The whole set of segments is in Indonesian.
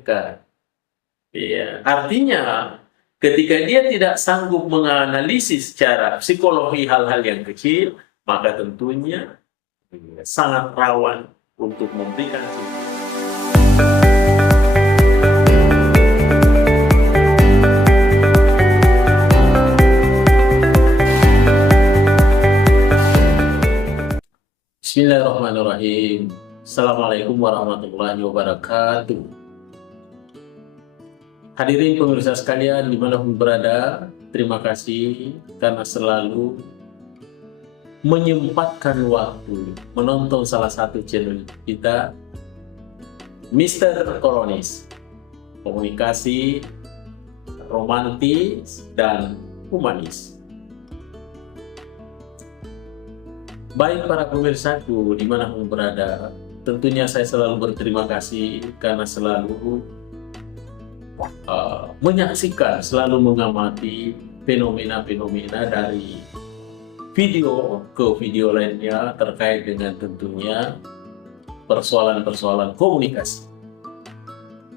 Kan. Iya, artinya ketika dia tidak sanggup menganalisis secara psikologi hal-hal yang kecil, maka tentunya sangat rawan untuk memberikan Bismillahirrahmanirrahim. Assalamualaikum warahmatullahi wabarakatuh. Hadirin pemirsa sekalian dimanapun berada, terima kasih karena selalu menyempatkan waktu menonton salah satu channel kita, Mr. Koronis, komunikasi romantis dan humanis. Baik para pemirsaku dimanapun berada, tentunya saya selalu berterima kasih karena selalu menyaksikan, selalu mengamati fenomena-fenomena dari video ke video lainnya terkait dengan tentunya persoalan-persoalan komunikasi.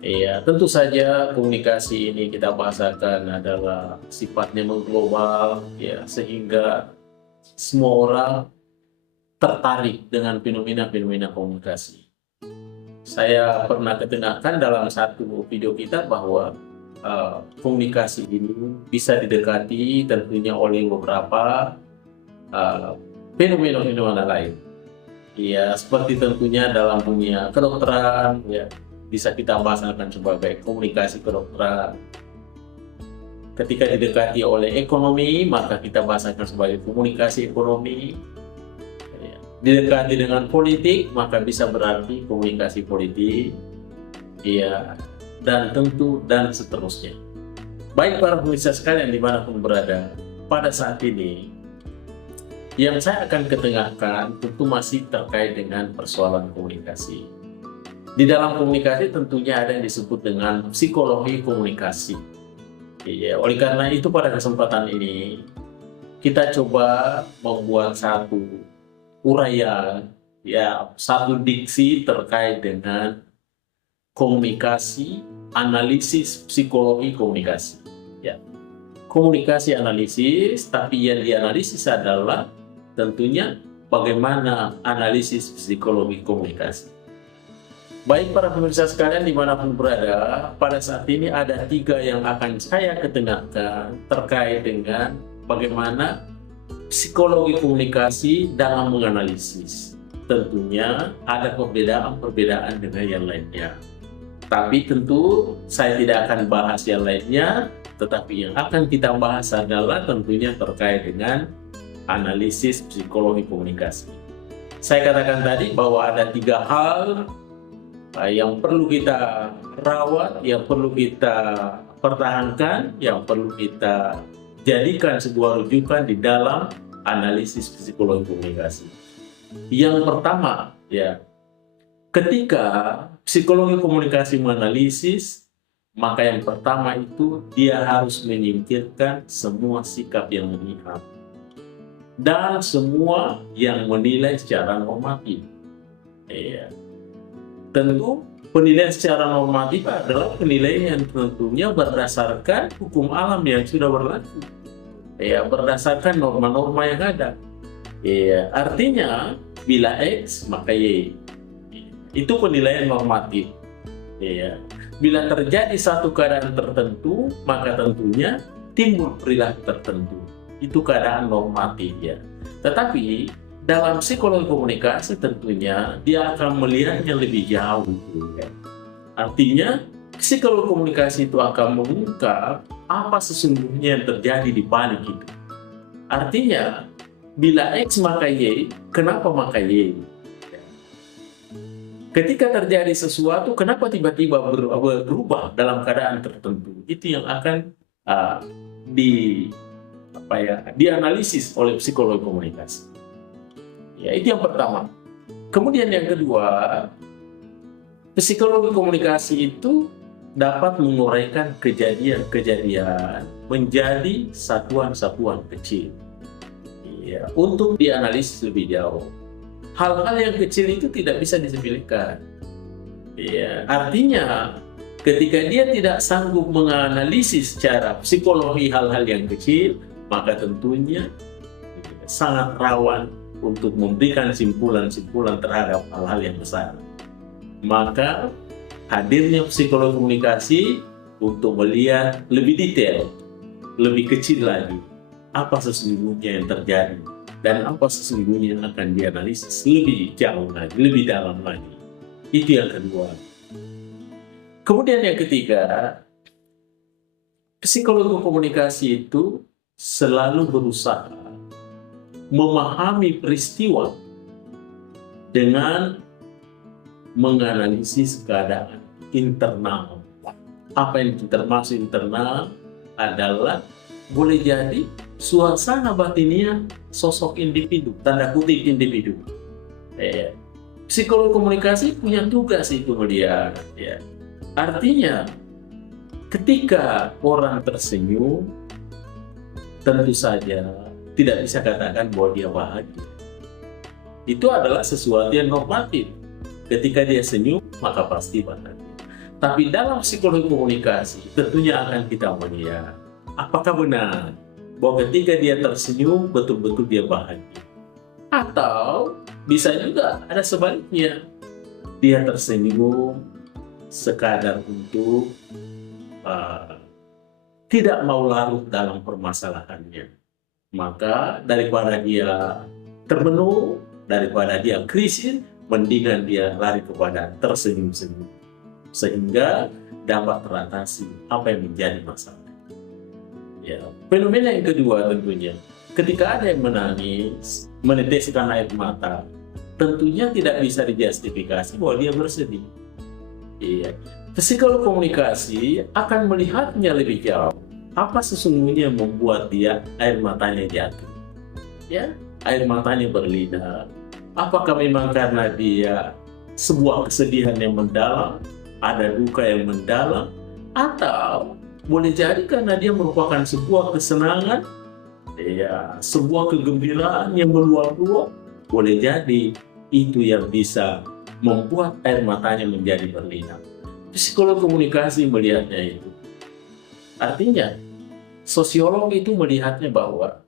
Ya, tentu saja komunikasi ini kita bahasakan adalah sifatnya mengglobal, ya, sehingga semua orang tertarik dengan fenomena-fenomena komunikasi. Saya pernah ketengahkan dalam satu video kita bahwa komunikasi ini bisa didekati tentunya oleh beberapa fenomena-fenomena lain. Ya, seperti tentunya dalam dunia kedokteran, ya, bisa kita bahasakan sebagai komunikasi kedokteran. Ketika didekati oleh ekonomi, maka kita bahasakan sebagai komunikasi ekonomi. Didekati dengan politik, maka bisa berarti komunikasi politik, ya, dan tentu dan seterusnya. Baik para pemirsa sekalian dimanapun berada, pada saat ini yang saya akan ketengahkan tentu masih terkait dengan persoalan komunikasi. Di dalam komunikasi tentunya ada yang disebut dengan psikologi komunikasi. Ya, oleh karena itu pada kesempatan ini kita coba membuat satu uraian, ya, satu diksi terkait dengan komunikasi, analisis psikologi komunikasi. Ya, komunikasi analisis, tapi yang dianalisis adalah tentunya bagaimana analisis psikologi komunikasi. Baik para pemirsa sekalian dimanapun berada, pada saat ini ada 3 yang akan saya ketengahkan terkait dengan bagaimana psikologi komunikasi dalam menganalisis. Tentunya ada perbedaan-perbedaan dengan yang lainnya. Tapi tentu saya tidak akan bahas yang lainnya, tetapi yang akan kita bahas adalah tentunya terkait dengan analisis psikologi komunikasi. Saya katakan tadi bahwa ada 3 hal yang perlu kita rawat, yang perlu kita pertahankan, yang perlu kita jadikan sebuah rujukan di dalam analisis psikologi komunikasi. Yang pertama, ya, ketika psikologi komunikasi menganalisis, maka yang pertama itu dia harus menyingkirkan semua sikap yang memihak dan semua yang menilai secara normatif. Ya. Tentu penilaian secara normatif adalah penilaian yang tentunya berdasarkan hukum alam yang sudah berlaku, ya, berdasarkan norma-norma yang ada. Ya, artinya bila X maka Y, itu penilaian normatif. Ya, bila terjadi satu keadaan tertentu maka tentunya timbul perilaku tertentu, itu keadaan normatif, ya. Tetapi dalam psikologi komunikasi tentunya dia akan melihatnya lebih jauh, ya. Artinya psikologi komunikasi itu akan mengungkap apa sesungguhnya yang terjadi di balik itu. Artinya bila X maka Y, kenapa maka Y? Ketika terjadi sesuatu, kenapa tiba-tiba berubah dalam keadaan tertentu? Itu yang akan dianalisis oleh psikologi komunikasi. Ya, itu yang pertama. Kemudian yang kedua, psikologi komunikasi itu dapat menguraikan kejadian-kejadian menjadi satuan-satuan kecil, ya, untuk dianalisis lebih jauh. Hal-hal yang kecil itu tidak bisa disepelekan. Ya, artinya Ketika dia tidak sanggup menganalisis secara psikologi hal-hal yang kecil, maka tentunya sangat rawan untuk memberikan simpulan-simpulan terhadap hal-hal yang besar. Maka hadirnya psikologi komunikasi untuk melihat lebih detail, lebih kecil lagi, apa sesungguhnya yang terjadi dan apa sesungguhnya yang akan dianalisis lebih jauh lagi, lebih dalam lagi. Itu yang kedua. Kemudian yang ketiga, psikologi komunikasi itu selalu berusaha memahami peristiwa dengan menganalisis keadaan internal. Apa yang termasuk internal adalah boleh jadi suasana batinnya sosok individu, tanda kutip individu. Psikologi komunikasi punya tugas itu melihat. Artinya, ketika orang tersenyum, tentu saja tidak bisa katakan bahwa dia bahagia. Itu adalah sesuatu yang normatif. Ketika dia senyum, maka pasti bahagia. Tapi dalam psikologi komunikasi, tentunya akan kita melihat apakah benar bahwa ketika dia tersenyum, betul-betul dia bahagia. Atau bisa juga ada sebaliknya. Dia tersenyum sekadar untuk tidak mau larut dalam permasalahannya. Maka daripada dia termenung, daripada dia krisis, mendingan dia lari kepada tersenyum-senyum. Sehingga dapat teratasi apa yang menjadi masalah. Fenomena yang kedua tentunya, ketika ada yang menangis, meneteskan air mata, tentunya tidak bisa dijustifikasi bahwa dia bersedih. Psikologi komunikasi akan melihatnya lebih jauh. Apa sesungguhnya membuat dia air matanya jatuh? Air matanya berlinang. Apakah memang karena dia sebuah kesedihan yang mendalam, ada duka yang mendalam, atau boleh jadi karena dia merupakan sebuah kesenangan, sebuah kegembiraan yang meluap-luap. Boleh jadi itu yang bisa membuat air matanya menjadi berlinang. Psikologi komunikasi melihatnya itu. Artinya, sosiolog itu melihatnya bahwa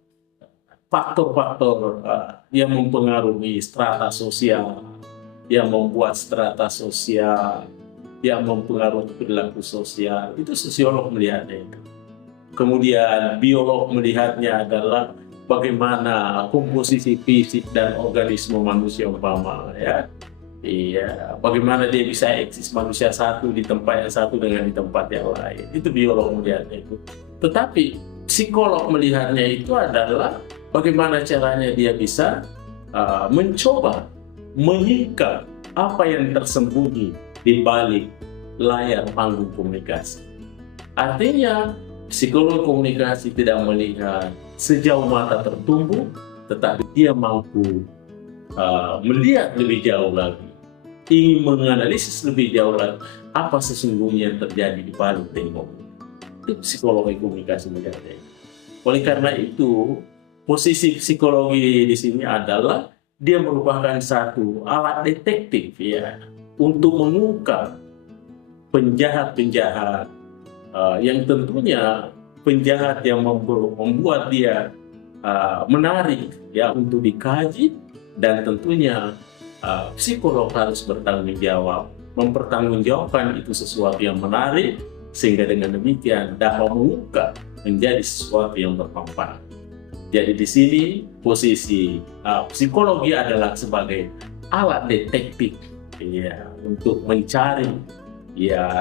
faktor-faktor yang mempengaruhi strata sosial, yang membuat strata sosial, yang mempengaruhi perilaku sosial, itu sosiolog melihatnya itu. Kemudian biolog melihatnya adalah bagaimana komposisi fisik dan organisme manusia umpama, bagaimana dia bisa eksis manusia satu di tempat yang satu dengan di tempat yang lain. Itu biolog melihatnya itu. Tetapi psikolog melihatnya itu adalah bagaimana caranya dia bisa mencoba menyingkap apa yang tersembunyi di balik layar panggung komunikasi. Artinya, psikologi komunikasi tidak melihat sejauh mata tertumbuh, tetapi dia mampu melihat lebih jauh lagi, ingin menganalisis lebih jauh lagi apa sesungguhnya yang terjadi di balik tembok. Itu psikologi komunikasi melihatnya. Oleh karena itu, posisi psikologi di sini adalah dia merupakan satu alat detektif untuk mengungkap penjahat-penjahat yang tentunya penjahat yang membuat dia menarik untuk dikaji, dan tentunya psikolog harus bertanggung jawab, mempertanggungjawabkan itu sesuatu yang menarik, sehingga dengan demikian dapat mengungkap menjadi sesuatu yang bermanfaat. Jadi di sini posisi psikologi adalah sebagai alat detektif untuk mencari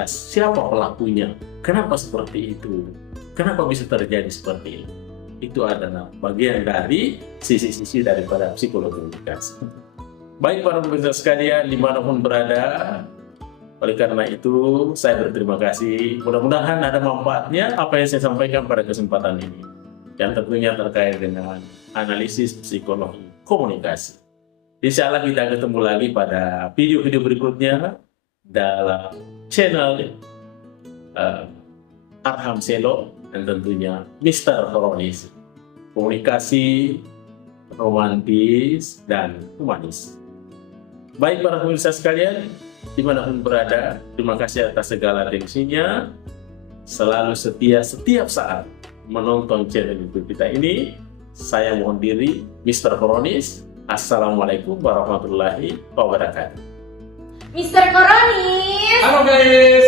siapa pelakunya, kenapa seperti itu, kenapa bisa terjadi seperti ini. Itu adalah bagian dari sisi-sisi daripada psikologi komunikasi. Baik para pemirsa sekalian dimanapun berada, oleh karena itu saya berterima kasih. Mudah-mudahan ada manfaatnya apa yang saya sampaikan pada kesempatan ini, yang tentunya terkait dengan analisis psikologi komunikasi. Insya Allah kita ketemu lagi pada video-video berikutnya dalam channel Arham Selo, dan tentunya Mr. Kronis, komunikasi romantis dan humanis. Baik para pemirsa sekalian, dimanapun berada, terima kasih atas segala atensinya. Selalu setia setiap saat menonton channel YouTube kita ini. Saya mohon diri, Mr. Koronis. Assalamualaikum warahmatullahi wabarakatuh. Mr. Koronis. Halo guys.